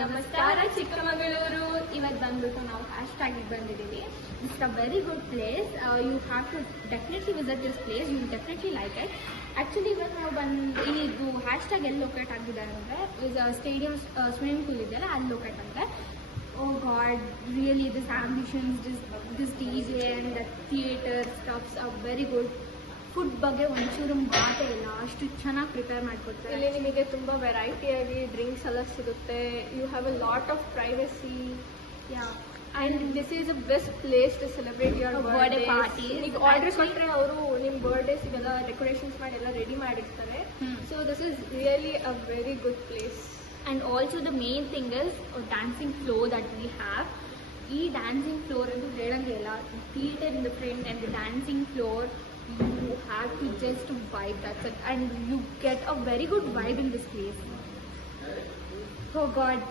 ನಮಸ್ಕಾರ ಚಿಕ್ಕಮಗಳೂರು. ಇವತ್ತು ಬಂದ್ಬಿಟ್ಟು ನಾವು ಹ್ಯಾಶ್ಟ್ಯಾಗಿಗೆ ಬಂದಿದ್ದೀವಿ. It's a very good place. You have to definitely visit this place. You definitely like it. Actually ಇವತ್ತು ನಾವು ಇದು ಹ್ಯಾಶ್ಟ್ಯಾಗ್ ಎಲ್ಲಿ ಲೊಕೇಟ್ ಆಗಿದ್ದಾರೆ ಅಂದರೆ ಈಗ ಸ್ಟೇಡಿಯಂ ಸ್ವಿಮ್ಮಿಂಗ್ ಪೂಲ್ ಇದೆಯಲ್ಲ ಅಲ್ಲಿ ಲೊಕೇಟ್ ಅಂದರೆ. Oh god, really this ambitions, this DJ and the theatre stuffs are very good. Food ಬಗ್ಗೆ ಒಂಚೂರು ಮಾತೇ ಇಲ್ಲ, ಅಷ್ಟು ಚೆನ್ನಾಗಿ ಪ್ರಿಪೇರ್ ಮಾಡಿಕೊಡ್ತಾರೆ. ಇಲ್ಲಿ ನಿಮಗೆ ತುಂಬ ವೆರೈಟಿಯಾಗಿ ಡ್ರಿಂಕ್ಸ್ ಎಲ್ಲ ಸಿಗುತ್ತೆ. You have a lot of privacy. And this is a best place to celebrate your birthday party. ಈಗ ಆರ್ಡರ್ ಕೊಟ್ಟರೆ ಅವರು ನಿಮ್ಮ ಬರ್ಡೇಸಿಗೆಲ್ಲ ಡೆಕೋರೇಷನ್ಸ್ ಮಾಡಿ ಎಲ್ಲ ರೆಡಿ ಮಾಡಿರ್ತಾರೆ. So this is really a very good place. And also the main thing is dancing floor that we have. ಈ dancing floor ಅಂತೂ ಹೇಳಂಗೆ ಇಲ್ಲ. Theatre in the front and the dancing floor, you have to just vibe, that's it, and you get a very good vibe in this place. Oh god,